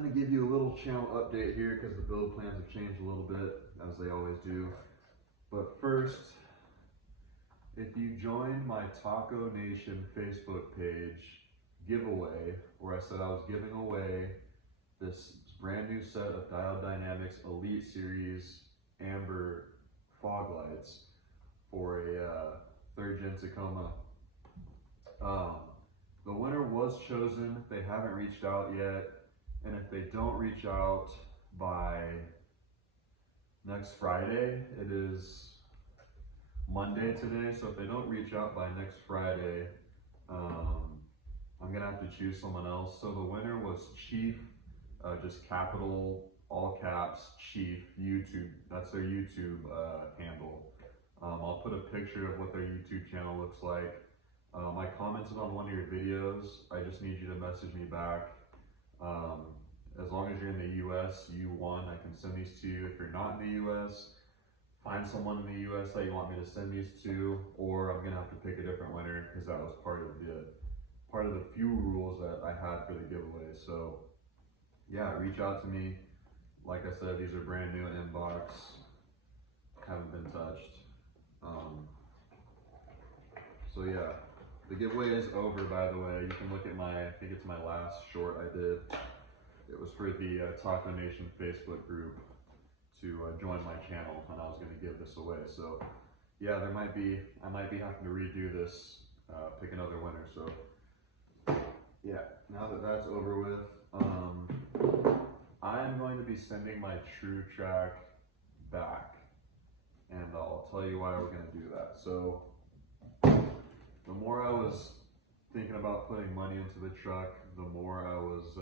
I'm gonna give you a little channel update here because the build plans have changed a little bit, as they always do. But first, if you join my Taco Nation Facebook page giveaway, where I said I was giving away this brand new set of Dial Dynamics Elite Series Amber fog lights for a 3rd Gen Tacoma. The winner was chosen. They haven't reached out yet. And if they don't reach out by next Friday, it is Monday today. So if they don't reach out by next Friday, I'm gonna have to choose someone else. So the winner was Chief, just capital, all caps, Chief YouTube. That's their YouTube handle. I'll put a picture of what their YouTube channel looks like. I commented on one of your videos. I just need you to message me back. As long as you're in the US, you won. I can send these to you. If you're not in the US, find someone in the US that you want me to send these to, or I'm gonna have to pick a different winner because that was part of the few rules that I had for the giveaway. So yeah, reach out to me. Like I said, these are brand new inbox, haven't been touched. So yeah, the giveaway is over, by the way. You can look at I think it's my last short I did. It was for the Taco Nation Facebook group to join my channel, and I was gonna give this away. So yeah, I might be having to redo this, pick another winner. So yeah, now that that's over with, I'm going to be sending my True Track back, and I'll tell you why we're gonna do that. So the more I was thinking about putting money into the truck, the more I was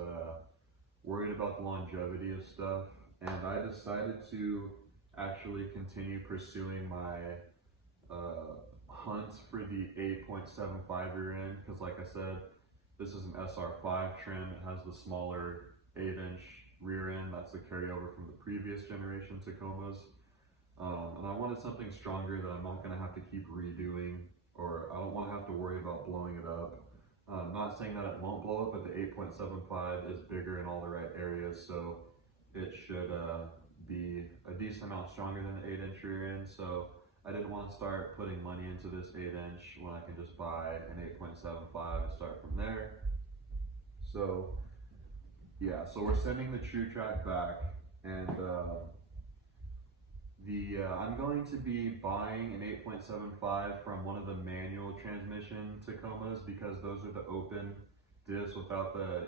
worried about the longevity of stuff, and I decided to actually continue pursuing my hunt for the 8.75 rear end, because like I said, this is an SR5 trim. It has the smaller 8-inch rear end. That's the carryover from the previous generation Tacomas. And I wanted something stronger that I'm not gonna have to keep redoing, or I don't wanna have to worry about blowing it up. I'm not saying that it won't blow up, but the 8.75 is bigger in all the right areas, so it should be a decent amount stronger than the 8-inch rear end. So I didn't want to start putting money into this 8-inch when I can just buy an 8.75 and start from there. So yeah, so we're sending the True Track back, and I'm going to be buying an 8.75 from one of the manual transmission Tacomas, because those are the open diffs without the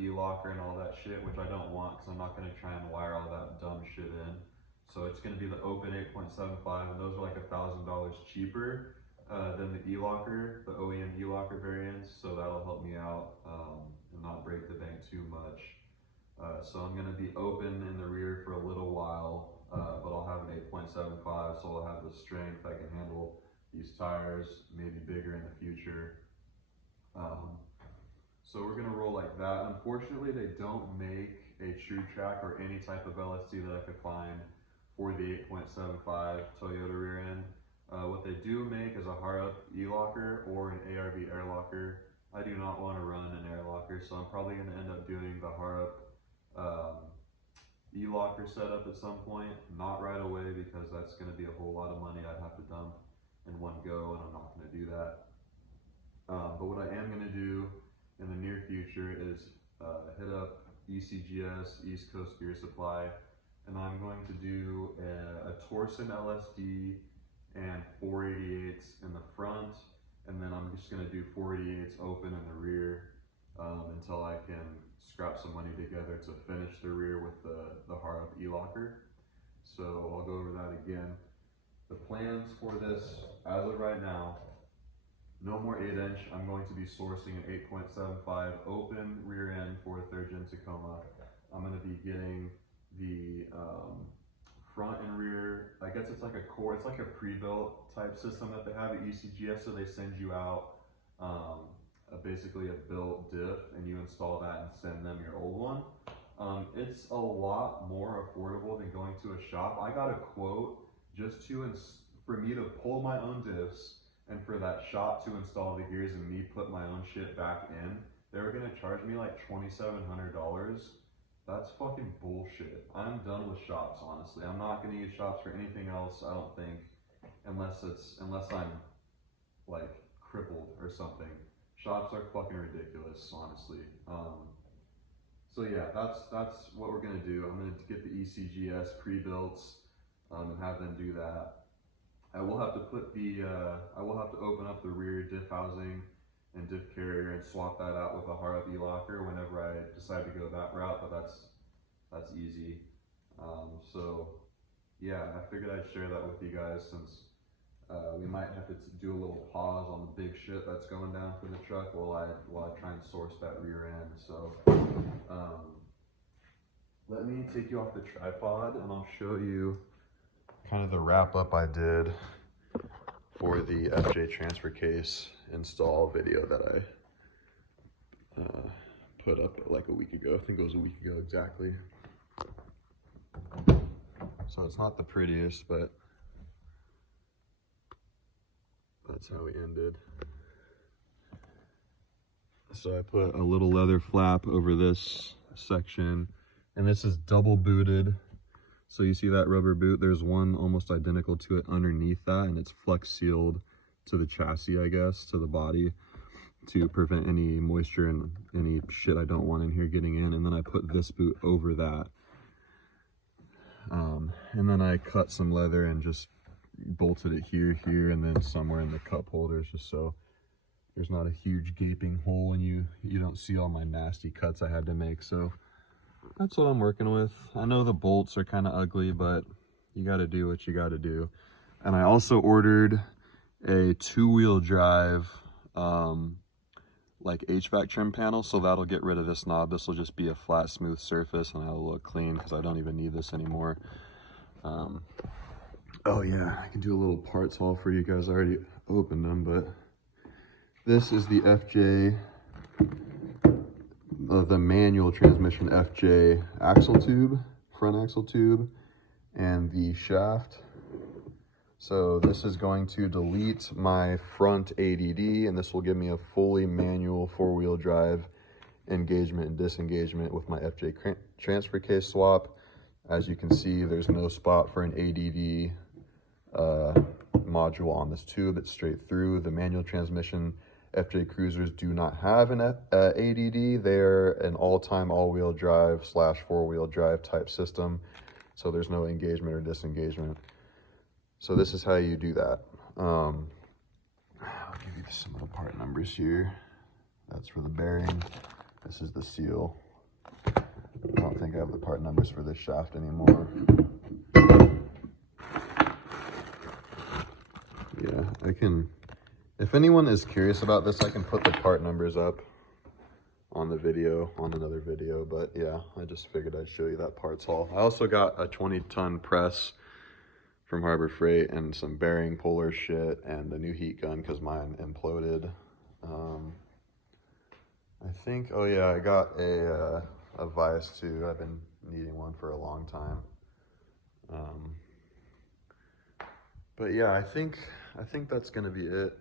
E-locker and all that shit, which I don't want because I'm not going to try and wire all that dumb shit in. So it's going to be the open 8.75, and those are like $1,000 cheaper than the E-locker, the OEM E-locker variants. So that'll help me out and not break the bank too much. So I'm going to be open in the rear for a little while. But I'll have an 8.75, so I'll have the strength. I can handle these tires, maybe bigger in the future. So we're gonna roll like that. Unfortunately, they don't make a True Track or any type of LSD that I could find for the 8.75 Toyota rear end. What they do make is a harrop E-locker or an ARB air locker. I do not want to run an air locker, so I'm probably gonna end up doing the harrop E-locker setup at some point, not right away, because that's going to be a whole lot of money I'd have to dump in one go, and I'm not going to do that. But what I am going to do in the near future is hit up ECGS, East Coast Gear Supply, and I'm going to do a Torsen LSD and 4.88’s in the front, and then I'm just going to do 4.88’s open in the rear until I can scrap some money together to finish the rear with the harrop E-locker. So I'll go over that again. The plans for this, as of right now, no more 8-inch. I'm going to be sourcing an 8.75 open rear end for a 3rd Gen Tacoma. I'm going to be getting the front and rear, I guess it's like a core, it's like a pre-built type system that they have at ECGS, so they send you out basically a built diff, and you install that and send them your old one. It's a lot more affordable than going to a shop. I got a quote just for me to pull my own diffs and for that shop to install the gears and me put my own shit back in. They were gonna charge me like $2,700 That's fucking bullshit. I'm done with shops, honestly. I'm not gonna use shops for anything else, I don't think, unless I'm like crippled or something. Shops are fucking ridiculous, honestly. So yeah, that's what we're gonna do. I'm gonna get the ECGS pre-built and have them do that. I will have to put the I will have to open up the rear diff housing and diff carrier and swap that out with a harrop locker whenever I decide to go that route, but that's easy. So yeah, I figured I'd share that with you guys since we might have to do a little pause on the big shit that's going down for the truck while I try and source that rear end. So let me take you off the tripod and I'll show you kind of the wrap up I did for the FJ transfer case install video that I put up like a week ago. I think it was a week ago exactly. So it's not the prettiest, but that's how we ended. So I put a little leather flap over this section, and this is double booted. So you see that rubber boot, there's one almost identical to it underneath that, and it's flex sealed to the chassis, I guess, to the body, to prevent any moisture and any shit I don't want in here getting in. And then I put this boot over that. And then I cut some leather and just bolted it here, and then somewhere in the cup holders, just so there's not a huge gaping hole and you don't see all my nasty cuts I had to make. So that's what I'm working with. I know the bolts are kind of ugly, but you got to do what you got to do. And I also ordered a 2-wheel drive like HVAC trim panel, so that'll get rid of this knob. This will just be a flat, smooth surface, and it'll look clean because I don't even need this anymore. Oh yeah, I can do a little parts haul for you guys. I already opened them, but this is the FJ, the manual transmission FJ axle tube, front axle tube, and the shaft. So this is going to delete my front ADD, and this will give me a fully manual 4-wheel drive engagement and disengagement with my FJ transfer case swap. As you can see, there's no spot for an ADD module on this tube. It's straight through. The manual transmission FJ Cruisers do not have an ADD. They're an all-time all-wheel drive / 4-wheel drive type system, so there's no engagement or disengagement. So this is how you do that. I'll give you some of the part numbers here. That's for the bearing. This is the seal. I don't think I have the part numbers for this shaft anymore. Yeah, I can, if anyone is curious about this, I can put the part numbers up on the video, on another video, but yeah, I just figured I'd show you that parts haul. I also got a 20-ton press from Harbor Freight and some bearing puller shit and a new heat gun because mine imploded. I think, oh yeah, I got a vise too. I've been needing one for a long time. But yeah, I think that's gonna be it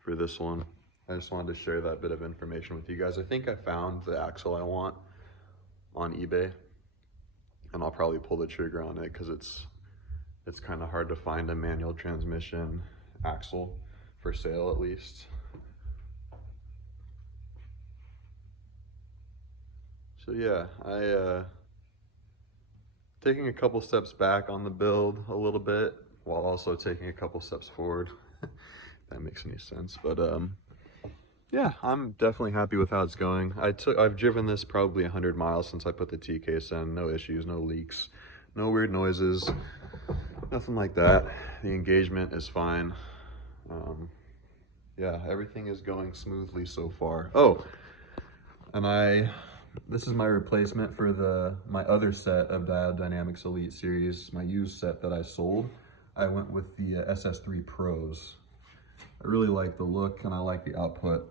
for this one. I just wanted to share that bit of information with you guys. I think I found the axle I want on eBay, and I'll probably pull the trigger on it because it's kind of hard to find a manual transmission axle for sale, at least. So yeah, taking a couple steps back on the build a little bit while also taking a couple steps forward. If that makes any sense. But yeah, I'm definitely happy with how it's going. I've driven this probably 100 miles since I put the T-case in. No issues, no leaks, no weird noises, nothing like that. The engagement is fine. Yeah, everything is going smoothly so far. Oh, and this is my replacement for my other set of Diodynamics Elite series, my used set that I sold. I went with the SS3 Pros. I really like the look and I like the output.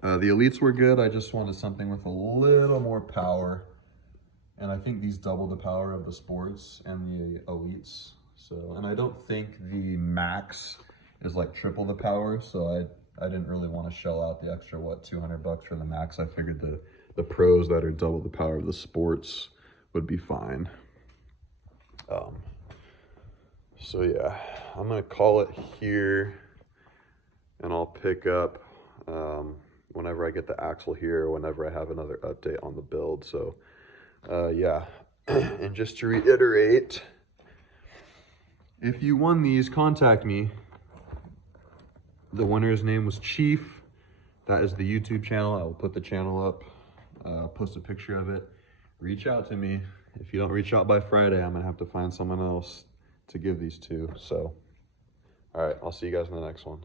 The Elites were good. I just wanted something with a little more power. And I think these double the power of the Sports and the Elites. So, and I don't think the Max is like triple the power. So I didn't really want to shell out the extra, what, $200 for the Max. I figured the the pros that are double the power of the sports would be fine. So yeah, I'm gonna call it here, and I'll pick up whenever I get the axle here, or whenever I have another update on the build. So yeah, and just to reiterate, if you won these, contact me. The winner's name was Chief. That is the YouTube channel. I will put the channel up, post a picture of it. Reach out to me. If you don't reach out by Friday, I'm gonna have to find someone else to give these to. So, all right, I'll see you guys in the next one.